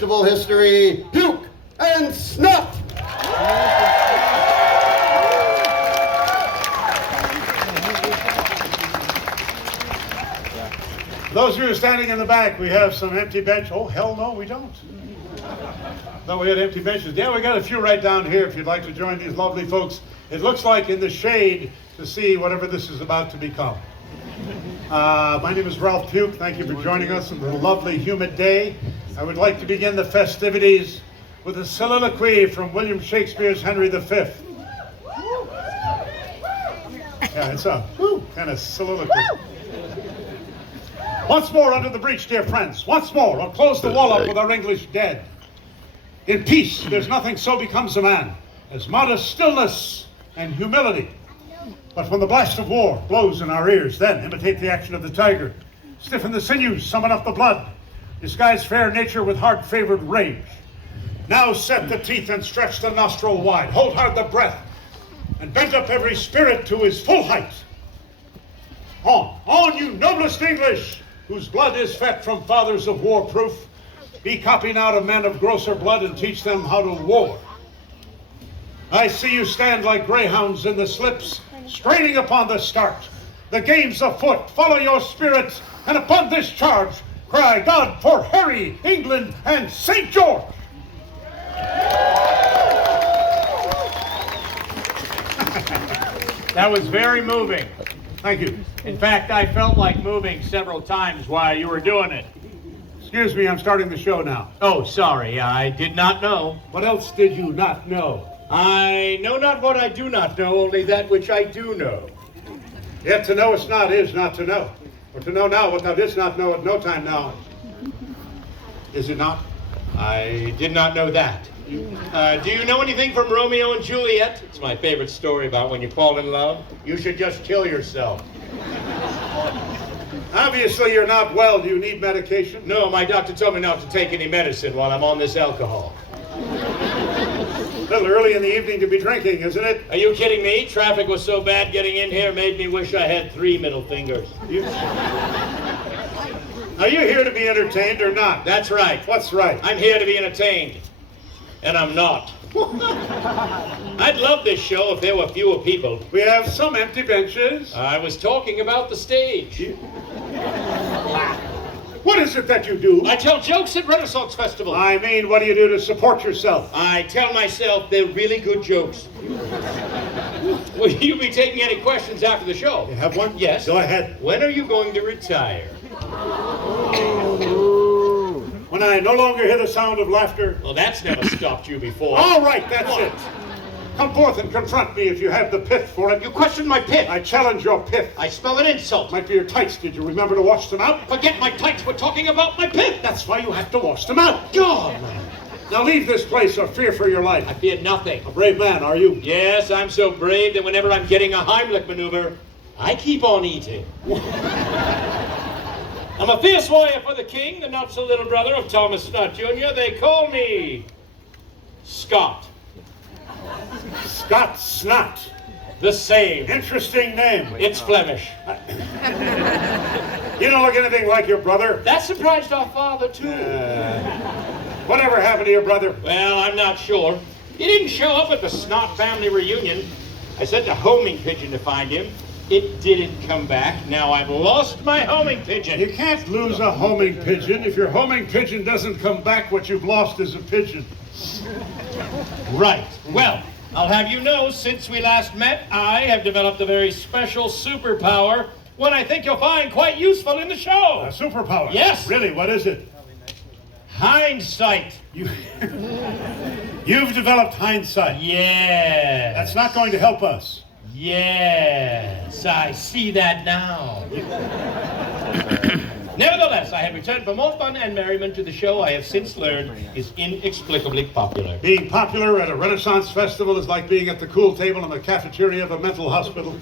festival history, Puke and Snot! Those of you standing in the back, we have some empty bench. Oh, hell no, we don't. Thought we had empty benches. Yeah, we got a few right down here if you'd like to join these lovely folks. It looks like in the shade to see whatever this is about to become. My name is Ralph Puke. Thank you for joining us on the lovely, humid day. I would like to begin the festivities with a soliloquy from William Shakespeare's Henry V. Yeah, it's a kind of soliloquy. Once more under the breach, dear friends. Once more, I'll close the wall up with our English dead. In peace, there's nothing so becomes a man as modest stillness and humility. But when the blast of war blows in our ears, then imitate the action of the tiger. Stiffen the sinews, summon up the blood. Disguise fair nature with hard-favored rage. Now set the teeth and stretch the nostril wide. Hold hard the breath and bend up every spirit to his full height. On, you noblest English, whose blood is fet from fathers of war-proof. Be copying out of men of grosser blood and teach them how to war. I see you stand like greyhounds in the slips, straining upon the start. The game's afoot, follow your spirits, and upon this charge, cry God for Harry, England, and St. George! That was very moving. Thank you. In fact, I felt like moving several times while you were doing it. Excuse me, I'm starting the show now. Oh, sorry, I did not know. What else did you not know? I know not what I do not know, only that which I do know. Yet to know it's not is not to know. Or to know now what thou didst not know at no time now. Is it not? I did not know that. Do you know anything from Romeo and Juliet? It's my favorite story about when you fall in love. You should just kill yourself. Obviously you're not well. Do you need medication? No, my doctor told me not to take any medicine while I'm on this alcohol. A little early in the evening to be drinking, isn't it? Are you kidding me? Traffic was so bad getting in here made me wish I had 3 middle fingers. Are you here to be entertained or not? That's right. What's right? I'm here to be entertained. And I'm not. I'd love this show if there were fewer people. We have some empty benches. I was talking about the stage. What is it that you do? I tell jokes at Renaissance Festival. I mean, what do you do to support yourself? I tell myself they're really good jokes. Will you be taking any questions after the show? You have one? Yes. Go ahead. When are you going to retire? When I no longer hear the sound of laughter. Well, that's never stopped you before. All right, that's it. Come forth and confront me if you have the pith for it. You question my pith. I challenge your pith. I spell an insult. Might be your tights. Did you remember to wash them out? Forget my tights. We're talking about my pith. That's why you have to wash them out. God, man. Now leave this place or fear for your life. I fear nothing. A brave man, are you? Yes, I'm so brave that whenever I'm getting a Heimlich maneuver, I keep on eating. I'm a fierce warrior for the king, the not-so-little brother of Thomas Snot, Jr. They call me Scott. Scott Snot. The same. Interesting name. It's Flemish. You don't look anything like your brother. That surprised our father, too. Whatever happened to your brother? Well, I'm not sure. He didn't show up at the Snot family reunion. I sent a homing pigeon to find him. It didn't come back. Now I've lost my homing pigeon. You can't lose a homing pigeon. If your homing pigeon doesn't come back, what you've lost is a pigeon. Right. Well, I'll have you know, since we last met, I have developed a very special superpower, one I think you'll find quite useful in the show. A superpower? Yes. Really, what is it? Hindsight. You've developed hindsight. Yeah. That's not going to help us. Yes, I see that now. Nevertheless, I have returned for more fun and merriment to the show I have since learned is inexplicably popular. Being popular at a Renaissance festival is like being at the cool table in the cafeteria of a mental hospital.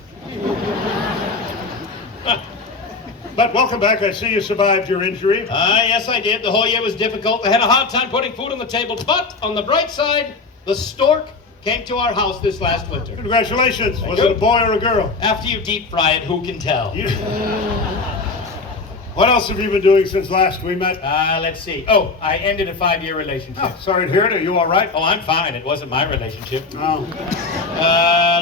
But welcome back. I see you survived your injury. Yes, I did. The whole year was difficult. I had a hard time putting food on the table. But on the bright side, the stork came to our house this last winter. Congratulations. Was it a boy or a girl? After you deep fry it, who can tell? What else have you been doing since last we met? Let's see. Oh, I ended a 5-year relationship. Oh, sorry to hear it. Are you all right? Oh, I'm fine. It wasn't my relationship. Oh.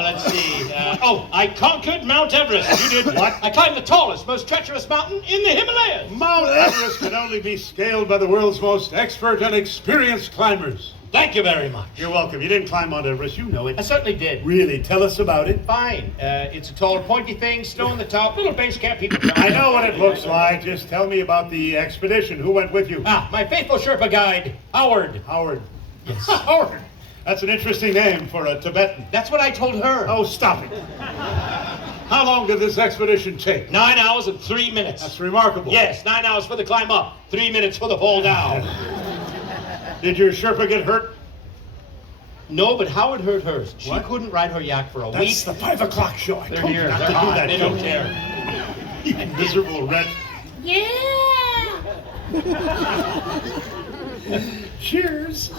Let's see. I conquered Mount Everest. You did. What? I climbed the tallest, most treacherous mountain in the Himalayas. Mount Everest can only be scaled by the world's most expert and experienced climbers. Thank you very much. You're welcome. You didn't climb Mount Everest. You know I it. certainly did. Really? Tell us about it. Fine. It's a tall, pointy thing, snow on the top, little base camp people. I know what it looks like. Just tell me about the expedition. Who went with you? My faithful Sherpa guide, Howard. Howard. Yes. Howard. That's an interesting name for a Tibetan. That's what I told her. Oh, stop it. How long did this expedition take? 9 hours and 3 minutes. That's remarkable. Yes, 9 hours for the climb up, 3 minutes for the fall down. Did your Sherpa get hurt? No, but Howard hurt hers. She What? couldn't ride her yak for a week. That's the 5 o'clock show. I They're told you here. not They're to do hot. that. They don't care. You miserable wretch. Cheers.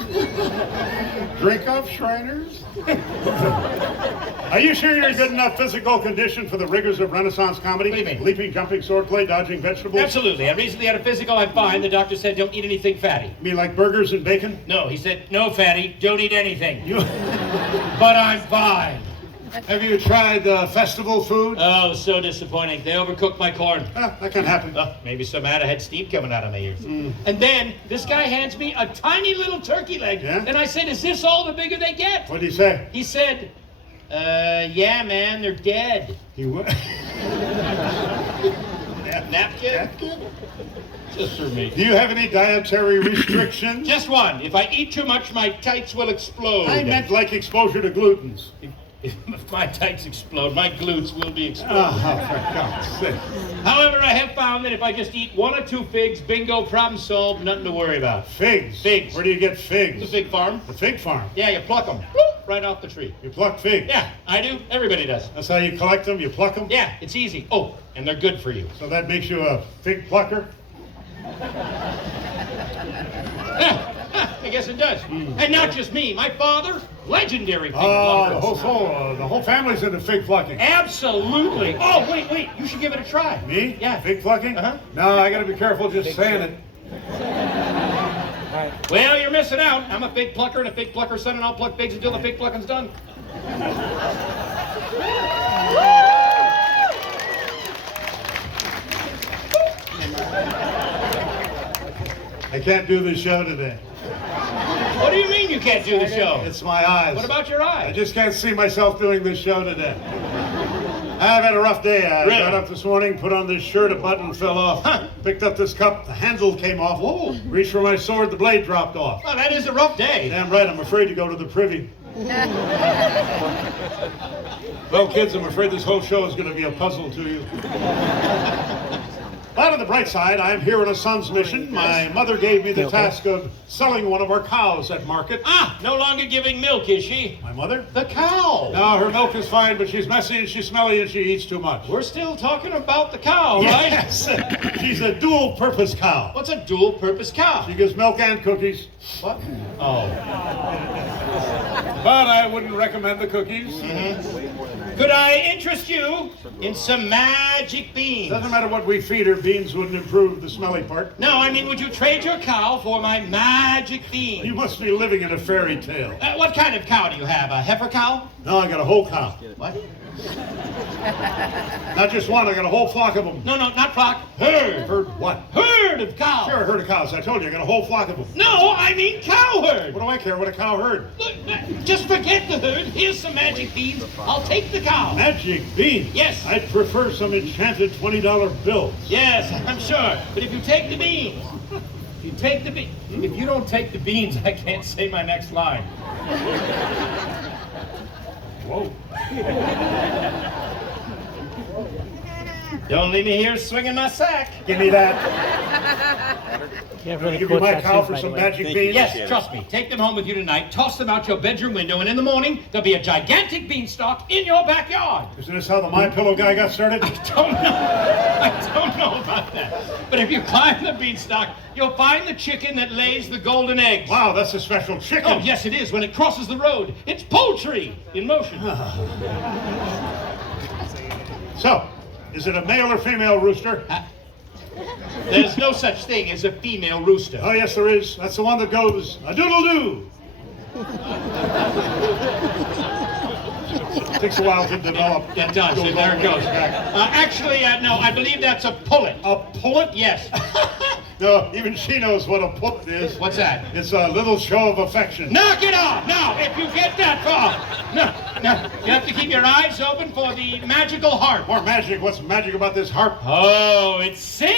Drink up, Shriners. Are you sure you're in good enough physical condition for the rigors of Renaissance comedy? What do you mean? Leaping, jumping, swordplay, dodging vegetables? Absolutely. I recently had a physical. I'm fine. The doctor said don't eat anything fatty. You mean like burgers and bacon? No, he said no fatty. Don't eat anything. You... But I'm fine. Have you tried festival food? Oh, so disappointing. They overcooked my corn. That can happen. Maybe so mad I had steam coming out of my ears. And then this guy hands me a tiny little turkey leg. Yeah? And I said, is this all the bigger they get? What did he say? He said, yeah, man, they're dead. He wa- Napkin? Just for me. Do you have any dietary restrictions? Just one. If I eat too much, my tights will explode. I meant like exposure to glutens. If my tights explode, my glutes will be exploded. Oh, for God's sake. However, I have found that if I just eat 1 or 2 figs, bingo, problem solved, nothing to worry about. Figs? Figs. Where do you get figs? The fig farm. The fig farm. Yeah, you pluck them right off the tree. You pluck figs? Yeah, I do. Everybody does. That's how you collect them? You pluck them? Yeah, it's easy. Oh, and they're good for you. So that makes you a fig plucker? I guess it does. And not just me. My father, legendary fig Oh, plucker. the whole family's into fig plucking. Absolutely. Oh, wait. You should give it a try. Me? Yeah. Fig plucking? Uh-huh. No, I gotta be careful just saying it. Well, you're missing out. I'm a fig plucker and a fig plucker's son, and I'll pluck figs until the fig plucking's done. I can't do the show today. What do you mean you can't do the show? It's my eyes. What about your I eyes? just can't see myself doing this show today. I've had a rough day. I Really? got up this morning, put on this shirt, a button fell off. Huh. Picked up this cup, the handle came off. Whoa! Reached for my sword, the blade dropped off. Well, that is a rough day. Damn right, I'm afraid to go to the privy. Well, kids, I'm afraid this whole show is going to be a puzzle to you. But on the bright side, I'm here on a son's mission. My mother gave me the task of selling one of our cows at market. No longer giving milk, is she? My mother? The cow. No, her milk is fine, but she's messy and she's smelly and she eats too much. We're still talking about the cow, right? Yes, she's a dual-purpose cow. What's a dual-purpose cow? She gives milk and cookies, What? Oh. but I wouldn't recommend the cookies. Could I interest you in some magic beans? Doesn't matter what we feed her, beans wouldn't improve the smelly part. No, I mean, would you trade your cow for my magic beans? You must be living in a fairy tale. What kind of cow do you have? A heifer cow? No, I got a whole cow. What? Not just one, I got a whole flock of them. No, not flock. Herd. Heard what? Herd of cows. Sure, a herd of cows. I told you, I got a whole flock of them. No, I mean cow herd. What do I care what a cow herd? Look, just forget the herd. Here's some magic beans. I'll take the cow. Magic beans? Yes. I'd prefer some enchanted $20 bills. Yes, I'm sure. But if you take the beans, if you don't take the beans, I can't say my next line. Whoa. Don't leave me here swinging my sack. Give me that. Can't Can I really give you quote my that cow too, for by some the way. magic beans? Yes, trust me. Take them home with you tonight. Toss them out your bedroom window, and in the morning there'll be a gigantic beanstalk in your backyard. Isn't this how the My Pillow guy got started? I don't know about that. But if you climb the beanstalk, you'll find the chicken that lays the golden eggs. Wow, that's a special chicken. Oh, yes, it is. When it crosses the road, it's poultry in motion. So, is it a male or female rooster? There's no such thing as a female rooster. Oh, yes, there is. That's the one that goes, a doodle-doo. Takes a while to develop. It does. Goes There all it the way goes. back. Actually, no, I believe that's a pullet. A pullet? Yes. No, even she knows what a pullet is. What's that? It's a little show of affection. Knock it off! Now, if you get that far. No. You have to keep your eyes open for the magical harp. More magic. What's magic about this harp? Oh, it sings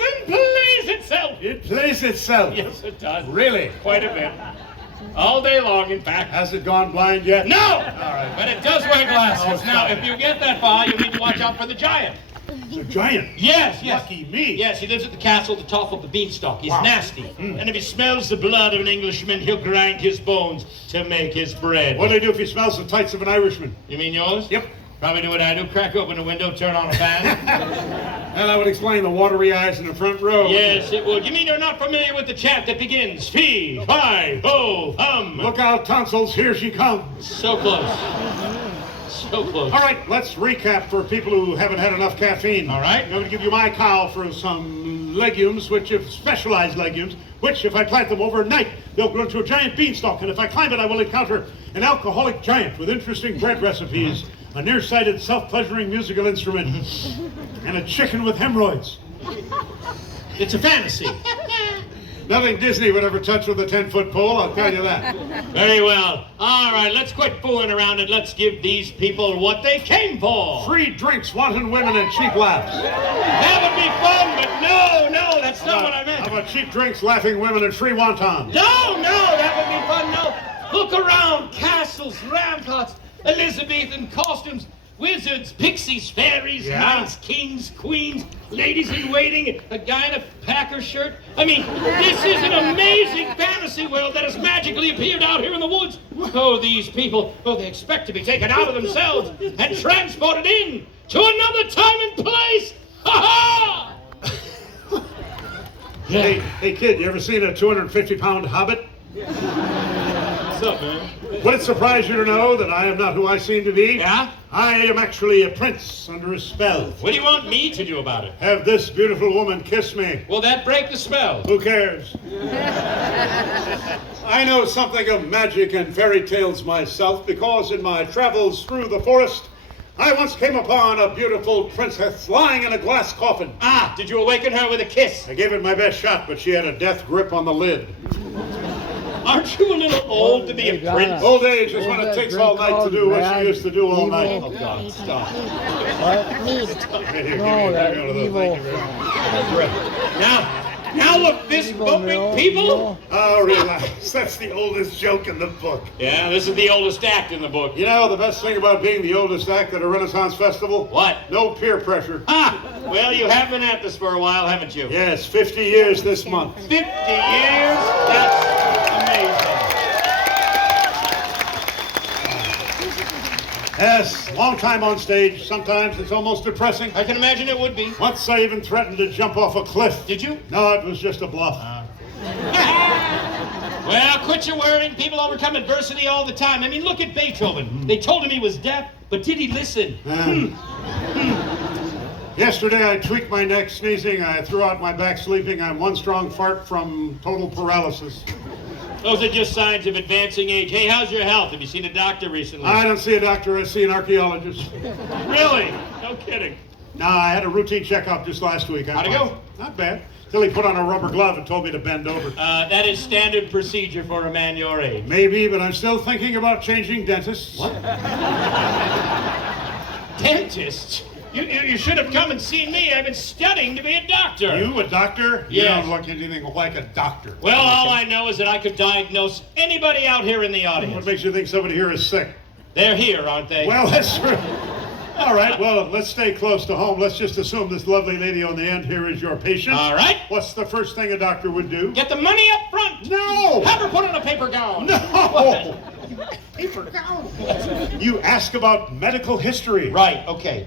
and plays itself. It plays itself. Yes, it does. Really? Quite a bit. All day long, in fact. Has it gone blind yet? No! All right. But it does wear glasses. Oh, Now, if you get that far, you need to watch out for the giant. The giant. Yes. Lucky me. Yes, he lives at the castle at the top of the beanstalk. He's Wow. nasty. And if he smells the blood of an Englishman, he'll grind his bones to make his bread. What do they do if he smells the tights of an Irishman? You mean yours? Yep. Probably do what I do. Crack open a window, turn on a fan. And that would explain the watery eyes in the front row. Yes, it would. You mean you're not familiar with the chant that begins fee, fi, ho, hum? Look out, tonsils, here she comes. So close. So close. All right, let's recap for people who haven't had enough caffeine. All right. I'm going to give you my cow for some legumes, specialized legumes, which if I plant them overnight, they'll grow into a giant beanstalk. And if I climb it, I will encounter an alcoholic giant with interesting bread recipes, a nearsighted, self-pleasuring musical instrument, and a chicken with hemorrhoids. It's a fantasy. Nothing Disney would ever touch with a 10-foot pole, I'll tell you that. Very well. All right, let's quit fooling around and let's give these people what they came for. Free drinks, wanton women, and cheap laughs. That would be fun, but no, that's not what I meant. How about cheap drinks, laughing women, and free wontons? No, that would be fun, no. Look around, castles, ramparts, Elizabethan costumes, wizards, pixies, fairies, Yeah? knights, kings, queens, ladies in waiting, a guy in a Packer shirt. I mean, this is an amazing fantasy world that has magically appeared out here in the woods. Oh, these people, they expect to be taken out of themselves and transported in to another time and place. Ha ha! Hey, kid, you ever seen a 250-pound hobbit? What's up, man? Would it surprise you to know that I am not who I seem to be? Yeah? I am actually a prince under a spell. What do you want me to do about it? Have this beautiful woman kiss me. Will that break the spell? Who cares? I know something of magic and fairy tales myself because in my travels through the forest, I once came upon a beautiful princess lying in a glass coffin. Ah, did you awaken her with a kiss? I gave it my best shot, but she had a death grip on the lid. Aren't you a little old to be a prince? Old age is when it takes all night to do what she used to do all night. Oh, God, stop. Right here, give me one of those. Thank you very much. Now look, this bumping people. Oh, relax. That's the oldest joke in the book. Yeah, this is the oldest act in the book. You know, the best thing about being the oldest act at a Renaissance festival? What? No peer pressure. Ah, well, you have been at this for a while, haven't you? Yes, 50 years this month. 50 years? That's amazing. Yes, long time on stage. Sometimes it's almost depressing. I can imagine it would be. Once I even threatened to jump off a cliff. Did you? No, it was just a bluff. Well, quit your worrying. People overcome adversity all the time. I mean, look at Beethoven. They told him he was deaf, but did he listen? Yesterday I tweaked my neck sneezing. I threw out my back sleeping. I'm one strong fart from total paralysis. Those are just signs of advancing age. Hey, how's your health? Have you seen a doctor recently? I don't see a doctor. I see an archaeologist. Really? No kidding. No, I had a routine checkup just last week. How'd it go? Not bad. Till he put on a rubber glove and told me to bend over. That is standard procedure for a man your age. Maybe, but I'm still thinking about changing dentists. What? Dentist? You should have come and seen me. I've been studying to be a doctor. You, a doctor? You Yes. don't look anything like a doctor. Well, all I know is that I could diagnose anybody out here in the What audience. makes you think somebody here is sick? They're here, aren't they? Well, that's true. All right, well, let's stay close to home. Let's just assume this lovely lady on the end here is your patient. All right. What's the first thing a doctor would do? Get the money up front. No! Have her put on a paper gown. No! Paper gown. You ask about medical history. Right, okay.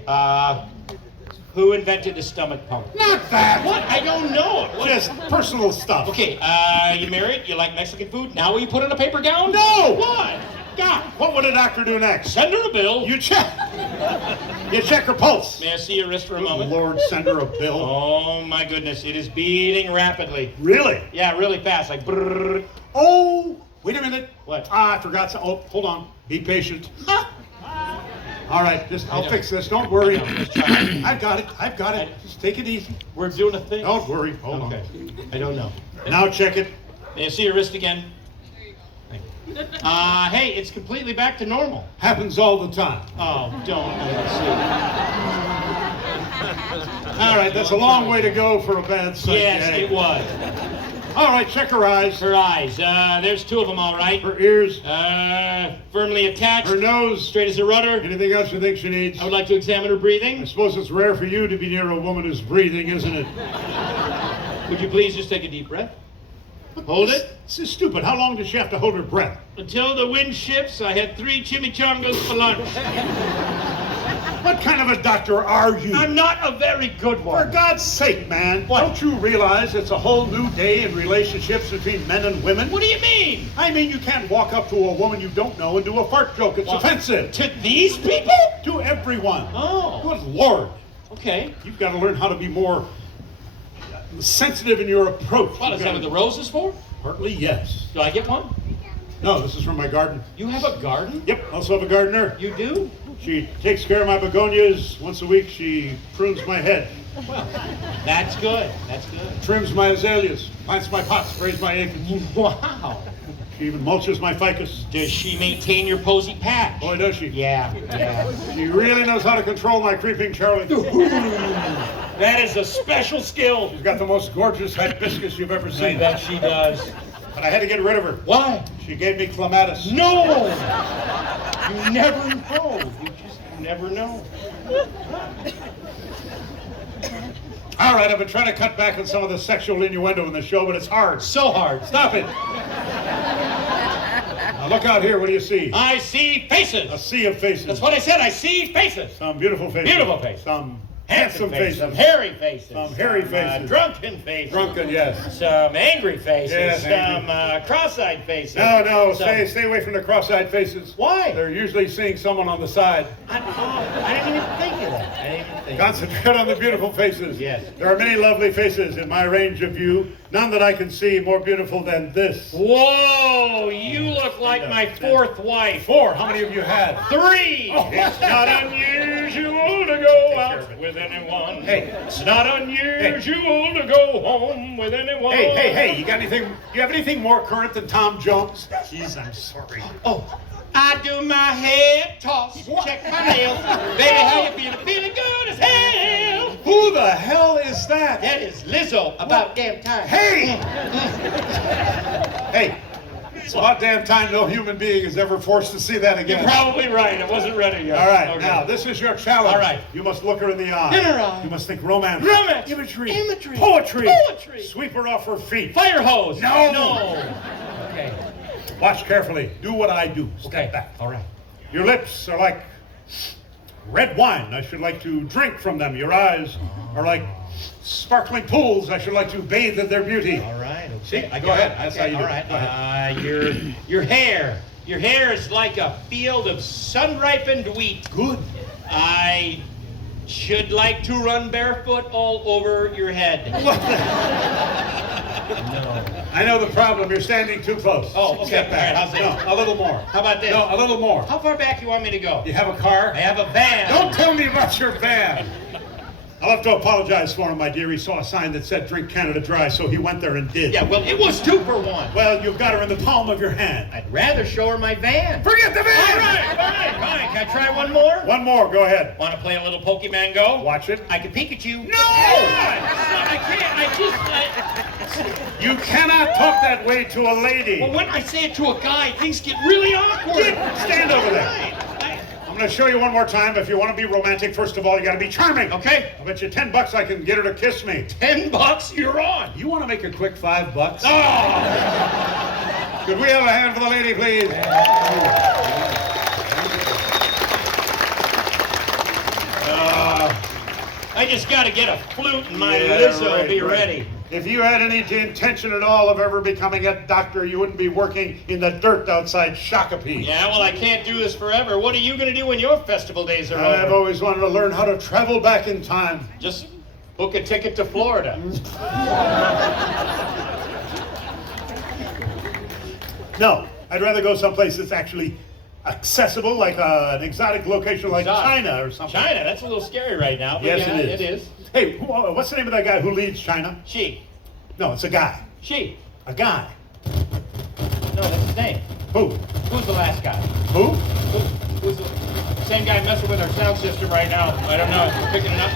Who invented the stomach pump? Not that. What? I don't know. What? Just personal stuff. Okay, you married? You like Mexican food? Now will you put on a paper gown? No! What? God, what would a doctor do next? Send her a bill. You check. You check her pulse. May I see your wrist for a Good moment? Lord, send her a bill. Oh my goodness, it is beating rapidly. Really? Yeah, really fast, like brrrr. Oh, wait a minute. What? I forgot some. Oh, hold on. Be patient. All right, I'll fix this. Don't worry. I've got it. Just take it easy. We're doing a thing. Don't worry. Hold Okay. on. I don't know. Now check it. May I see your wrist again? Hey, it's completely back to normal. Happens all the time. Oh, don't. All right, that's a long way to go for a bad sight. Yes, it was. All right, check her eyes. Her eyes. There's two of them, all right. Her ears. Firmly attached. Her nose. Straight as a rudder. Anything else you think she needs? I would like to examine her breathing. I suppose it's rare for you to be near a woman who's breathing, isn't it? Would you please just take a deep breath? Hold it. This is stupid. How long does she have to hold her breath? Until the wind shifts, I had 3 chimichangas for lunch. What kind of a doctor are you? I'm not a very good For one. God's sake, man. What? Don't you realize it's a whole new day in relationships between men and women? What do you mean? I mean, you can't walk up to a woman you don't know and do a fart joke. It's What? offensive. To these people? To everyone. Oh. Good Lord. Okay. You've got to learn how to be more sensitive in your approach. What, is that what the rose is for? Partly, yes. Do I get one? No, this is from my garden. You have a garden? Yep, also have a gardener. You do? She takes care of my begonias. Once a week, she prunes my head, Well, that's good. That's good. trims my azaleas, plants my pots, sprays my aphids. Wow. She even mulches my ficus. Does she maintain your posy patch? Boy, does she. Yeah. She really knows how to control my creeping Charlie. That is a special skill. She's got the most gorgeous hibiscus you've ever I seen. bet she does. But I had to get rid of her. Why? She gave me clematis. No! You never know. You just never know. All right, I've been trying to cut back on some of the sexual innuendo in the show, but it's hard. So hard. Stop it. Now look out here. What do you see? I see faces. A sea of faces. That's what I said. I see faces. Some beautiful faces. Beautiful faces. Some handsome faces. Some hairy faces. Some hairy faces. Drunken faces. Drunken, yes. Some angry faces. Yes, some cross-eyed faces. No, Some- stay away from the cross-eyed faces. Why? They're usually seeing someone on the side. I didn't even think of that. I didn't even think of that. Concentrate on the beautiful faces. Yes. There are many lovely faces in my range of view. None that I can see more beautiful than this. Whoa, you look like my 4th wife. 4. How many of you had? 3. Oh. It's not unusual to go out with anyone. Hey. It's not unusual to go home with anyone. Hey, you have anything more current than Tom Jones? Jeez, I'm sorry. Oh, I do my head toss, check my nails. Baby, how you feeling? Feeling good as hell. Who the hell is that? That is Lizzo, about damn time. Hey! Hey, it's about damn time no human being is ever forced to see that You're again. probably right. I wasn't ready yet. All right, Okay. now this is your challenge. All right. You must look her in the eye. In her eye. You must think romance. Romance. Imagery. Imagery. Poetry. Poetry. Sweep her off her feet. Fire hose. No. No. Okay. Watch carefully. Do what I do. Step back. All right. Your lips are like red wine. I should like to drink from them. Your eyes are like sparkling pools. I should like to bathe in their beauty. All right. See? Okay. Go ahead. That's how you do All it. right. Go ahead. Your hair. Your hair is like a field of sun-ripened wheat. Good. I should like to run barefoot all over your head. What the? No. I know the problem. You're standing too close. Oh, okay. Step back. All right, how's this? No, a little more. How about this? No, a little more. How far back you want me to go? You have a car? I have a van. Don't tell me about your van. I'll have to apologize for him, my dear. He saw a sign that said drink Canada Dry, so he went there and did. Yeah, well, it was 2 for 1. Well, you've got her in the palm of your hand. I'd rather show her my van. Forget the van! All right, fine. Can I try one more? One more, go ahead. Want to play a little Pokemon Go? Watch it. I can Pikachu. No! I can't. You cannot talk that way to a lady. Well, when I say it to a guy, things get really awkward. Stand over there. Right. I'm going to show you one more time. If you want to be romantic, first of all, you got to be charming. Okay. I'll bet you $10 I can get her to kiss me. $10, you're on. You want to make a quick $5? Oh! Could we have a hand for the lady, please? I just got to get a flute and my Yeah, Lizzo will right, be right. ready. If you had any intention at all of ever becoming a doctor, you wouldn't be working in the dirt outside Shakopee. Yeah, well, I can't do this forever. What are you going to do when your festival days are over? I've always wanted to learn how to travel back in time. Just book a ticket to Florida. No, I'd rather go someplace that's actually accessible, like an exotic location like China or something. China? That's a little scary right now. But Yes, yeah, it is. Hey, what's the name of that guy who leads China? She. No, it's a guy. She. A guy. No, that's his name. Who? Who's the last guy? Who? Who's the same guy messing with our sound system right now? I don't know. He's picking it up.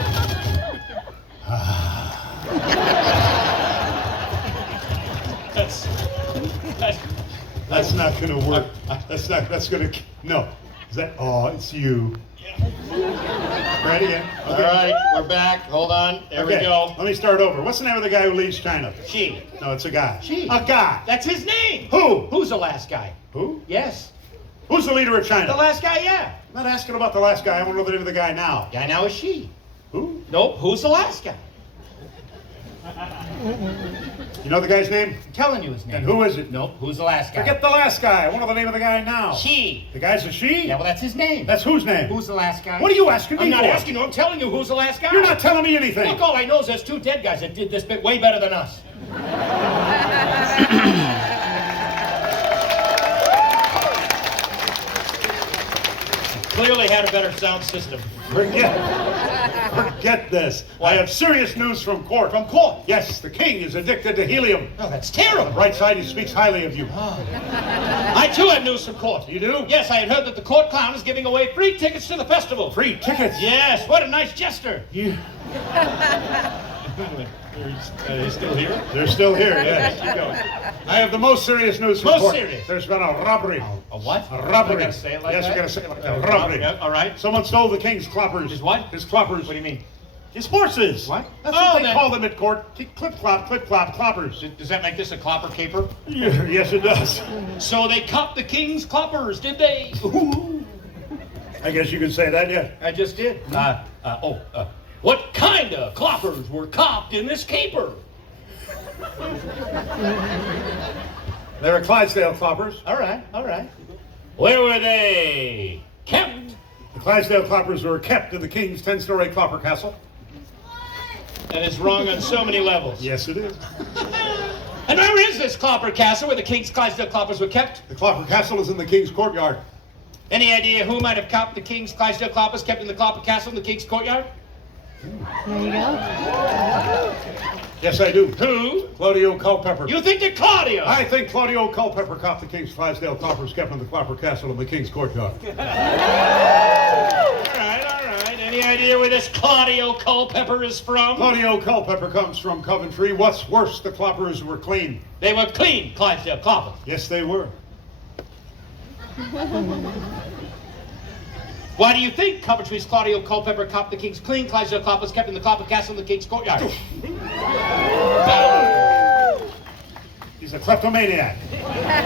That's not gonna work. That's gonna, no. Is that, oh, it's you. Ready again? Okay. All right, we're back. Hold on. There we go. Let me start over. What's the name of the guy who leads China? She. No, it's a guy. She. A guy. That's his name. Who? Who's the last guy? Who? Yes. Who's the leader of China? The last guy, yeah. I'm not asking about the last guy. I want to know the name of the guy now. Guy now is she. Who? Nope. Who's the last guy? You know the guy's name? I'm telling you his name. And who is it? Nope. Who's the last guy? Forget the last guy. I want to know the name of the guy now. She. The guy's a she? Yeah, well, that's his name. That's whose name? Who's the last guy? What are you asking me I'm not for? asking you. I'm telling you who's the last guy. You're not telling me anything. Look, all I know is there's two dead guys that did this bit way better than us. Clearly had a better sound system. Forget this. What? I have serious news from court. From court? Yes, the king is addicted to helium. Oh, that's On the terrible. bright side, he speaks highly of you. I too have news from court. You do? Yes, I had heard that the court clown is giving away free tickets to the festival. Free tickets? Yes, what a nice jester. You... He's still here? They're still here, yes. Keep going. I have the most serious news from Most court. serious? There's been a robbery. A what? A robbery. I gotta say it like yes, that? you gotta say it like that. A robbery. Yeah, all right. Someone stole the king's cloppers. His what? His cloppers. What do you mean? His horses. What? That's Oh, what they that- call them at court. Clip clop, cloppers. Does that make this a clopper caper? Yeah, yes, it does. So they copped the king's cloppers, did they? Ooh. I guess you could say that, yeah. I just did. What kind of cloppers were copped in this caper? They were Clydesdale cloppers. All right, all right. Where were they kept? The Clydesdale cloppers were kept in the king's 10-story clopper castle. That is wrong on so many levels. Yes, it is. And where is this clopper castle where the king's Clydesdale cloppers were kept? The clopper castle is in the king's courtyard. Any idea who might have copped the king's Clydesdale cloppers kept in the clopper castle in the king's courtyard? There you go. Yes, I do. Who? Claudio Culpepper. You think they're Claudio? I think Claudio Culpepper copped the king's Clydesdale cloppers kept in the clopper castle in the king's courtyard. All right, all right. Any idea where this Claudio Culpepper is from? Claudio Culpepper comes from Coventry. What's worse, the cloppers were clean. They were clean Clydesdale cloppers. Yes, they were. Why do you think Coventry's Claudio Culpepper copped the king's clean Clydesdale cloppers kept in the clopper castle in the king's courtyard? He's a kleptomaniac.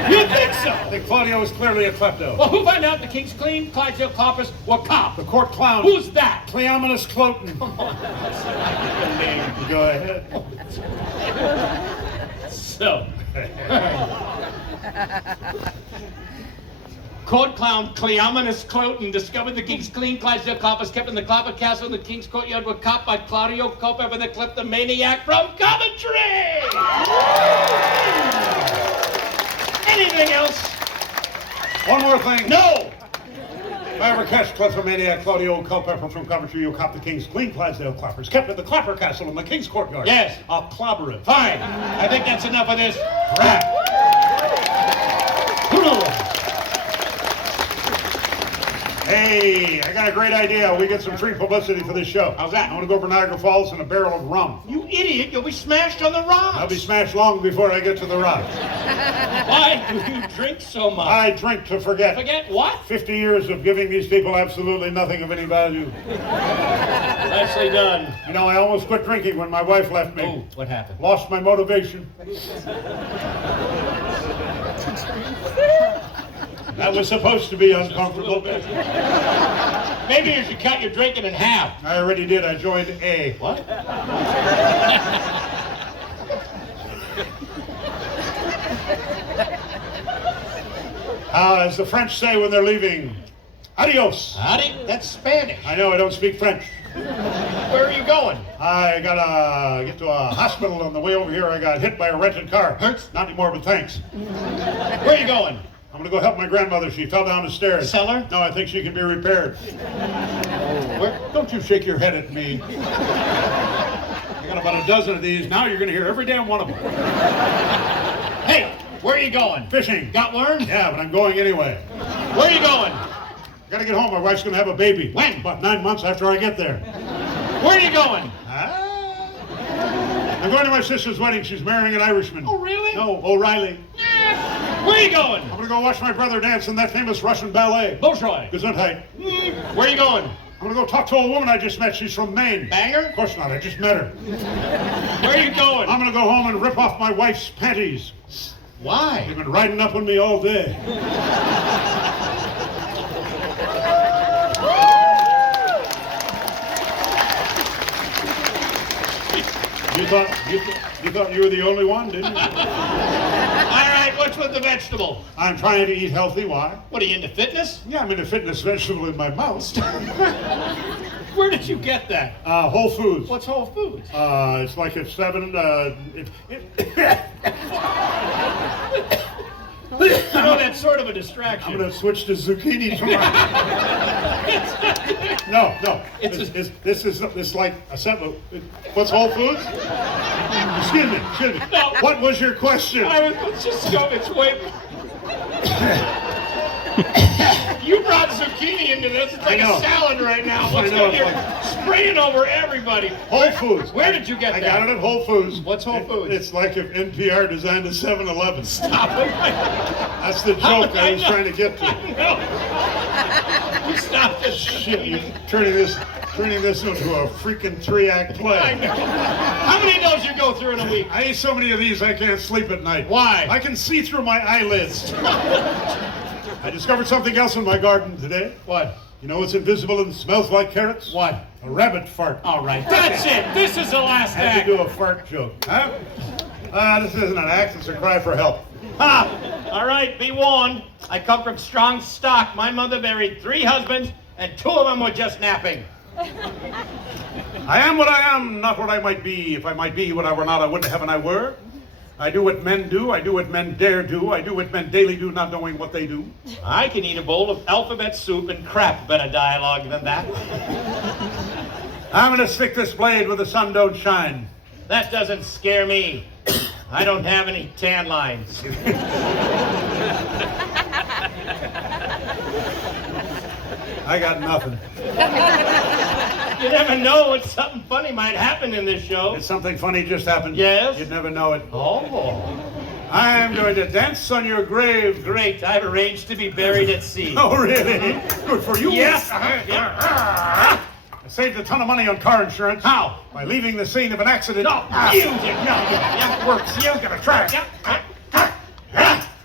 You think so? I think Claudio is clearly a klepto. Well, who found out the king's clean Clydesdale cloppers were copped? The court clown. Who's that? Cleomenes Cloten. Go ahead. So. Court clown Cleomenes Cloten discovered the king's clean Clydesdale cloppers kept in the clopper castle in the king's courtyard were copped by Claudio Culpepper, the kleptomaniac from Coventry! Anything else? One more thing. No! If I ever catch kleptomaniac Claudio Culpepper from Coventry, you'll cop the king's clean Clydesdale cloppers kept at the clopper castle in the king's courtyard. Yes. I'll clobber it. Fine. I think that's enough of this Crap. Hey, I got a great idea. We get some free publicity for this show. How's that? I want to go over Niagara Falls in a barrel of rum. You idiot, you'll be smashed on the rocks. I'll be smashed long before I get to the rocks. Why do you drink so much? I drink to forget. Forget what? 50 years of giving these people absolutely nothing of any value. Nicely done. You know, I almost quit drinking when my wife left me. Oh, what happened? Lost my motivation. That was supposed to be uncomfortable. Maybe you should cut your drinking in half. I already did. I joined A. What? As the French say when they're leaving, adios. Howdy? That's Spanish. I know I don't speak French. Where are you going? I gotta get to a hospital on the way over here. I got hit by a rented car. Hurts? Not anymore, but thanks. Where are you going? I'm gonna go help my grandmother. She fell down the stairs. Cellar? No, I think she can be repaired. Don't you shake your head at me. I got about a dozen of these. Now you're gonna hear every damn one of them. Hey, where are you going? Fishing. Got worms? Yeah, but I'm going anyway. Where are you going? Gotta get home. My wife's gonna have a baby. When? About 9 months after I get there. Where are you going? I'm going to my sister's wedding. She's marrying an Irishman. Oh, really? No, O'Reilly. Where are you going? I'm gonna go watch my brother dance in that famous Russian ballet. Bolshoi. Gesundheit. Where are you going? I'm gonna go talk to a woman I just met. She's from Maine. Banger? Of course not. I just met her. Where are you going? I'm gonna go home and rip off my wife's panties. Why? They've been riding up on me all day. You thought you were the only one, didn't you? All right, what's with the vegetable? I'm trying to eat healthy. Why? What, are you into fitness? Yeah, I'm in a fitness vegetable in my mouth. Where did you get that? Whole Foods. What's Whole Foods? It's like at 7. You know, that's sort of a distraction. I'm gonna switch to zucchini tomorrow. No. This is like a seven. What's Whole Foods? Excuse me. No. What was your question? Let's just go. It's way. You brought zucchini into this. It's like a salad right now. What's I know, going You're spraying over everybody. Whole Foods. Where did you get that? I got it at Whole Foods. What's Whole Foods? It's like if NPR designed a 7-Eleven. Stop it. That's the joke I was trying to get to. No. You stop this. Shit, you're turning this into a freaking 3-act play. I know. How many of those you go through in a week? I eat so many of these I can't sleep at night. Why? I can see through my eyelids. I discovered something else in my garden today. What? You know what's invisible and smells like carrots? What? A rabbit fart. All right, that's it. This is the last I had act. to do a fart joke. Huh? This isn't an act, it's a cry for help. Ha! All right, be warned. I come from strong stock. My mother married 3 husbands, and 2 of them were just napping. I am what I am, not what I might be. If I might be what I were not, I wouldn't have and I were. I do what men do. I do what men dare do. I do what men daily do, not knowing what they do. I can eat a bowl of alphabet soup and crap better dialogue than that. I'm gonna stick this blade where the sun don't shine. That doesn't scare me. I don't have any tan lines. I got nothing. You never know when something funny might happen in this show. If something funny just happened, Yes? you'd never know it. Oh, I'm going to dance on your grave. great. I've arranged to be buried at sea. Oh, really? Good for you. Yes. I saved a ton of money on car insurance. How? By leaving the scene of an accident. No, you did. Yeah, It works. You're gonna try.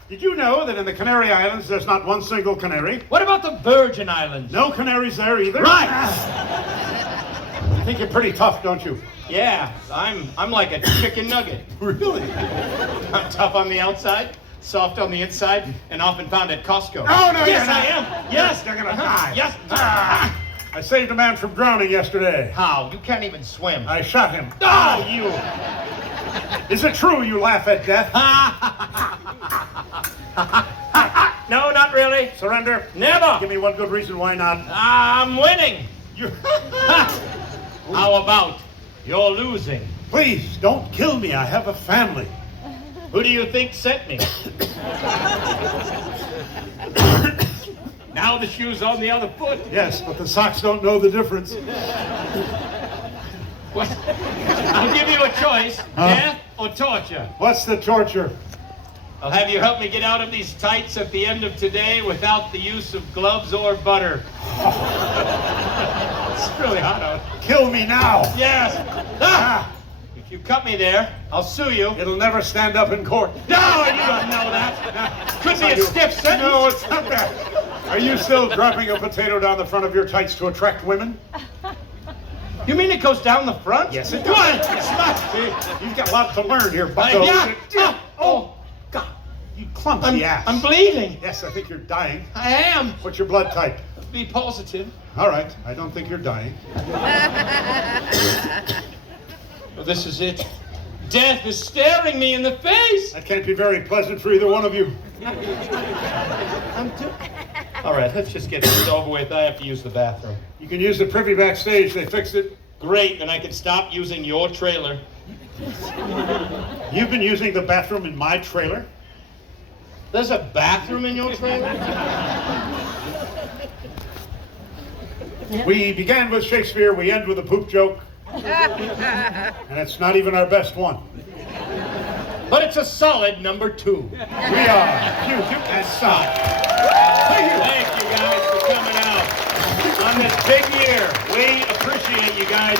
Did you know that in the Canary Islands there's not one single canary? What about the Virgin Islands? No canaries there either. Right. You think you're pretty tough, don't you? Yeah, I'm like a chicken nugget. Really? I'm tough on the outside, soft on the inside, and often found at Costco. Oh, no, yes, you're I not. am. Yes, You're gonna die. Yes. I saved a man from drowning yesterday. How? You can't even swim. I shot him. Oh, you. Is it true you laugh at death? No, not really. Surrender? Never. Give me one good reason why not. I'm winning. You... How about you're losing? Please, don't kill me. I have a family. Who do you think sent me? Now the shoe's on the other foot. Yes, but the socks don't know the difference. What? I'll give you a choice, death or torture. What's the torture? I'll have you help me get out of these tights at the end of today without the use of gloves or butter. It's really hot out. Kill me now. Yes. Ah. If you cut me there, I'll sue you. It'll never stand up in court. No, you don't know that. Could be a stiff sentence. No, it's not that. Are you still dropping a potato down the front of your tights to attract women? You mean it goes down the front? Yes, it does. What? It's not. See, you've got a lot to learn here, bucko. Yeah. Oh, God. You clumsy ass. I'm bleeding. Yes, I think you're dying. I am. What's your blood type? Be positive. All right, I don't think you're dying. Well, this is it. Death is staring me in the face. That can't be very pleasant for either one of you. All right, let's just get this over with. I have to use the bathroom. You can use the privy backstage. They fixed it. Great, then I can stop using your trailer. You've been using the bathroom in my trailer? There's a bathroom in your trailer? We began with Shakespeare, we end with a poop joke. And it's not even our best one. But it's a solid number 2. We are Puke and Snot. Thank you guys for coming out on this big year. We appreciate you guys.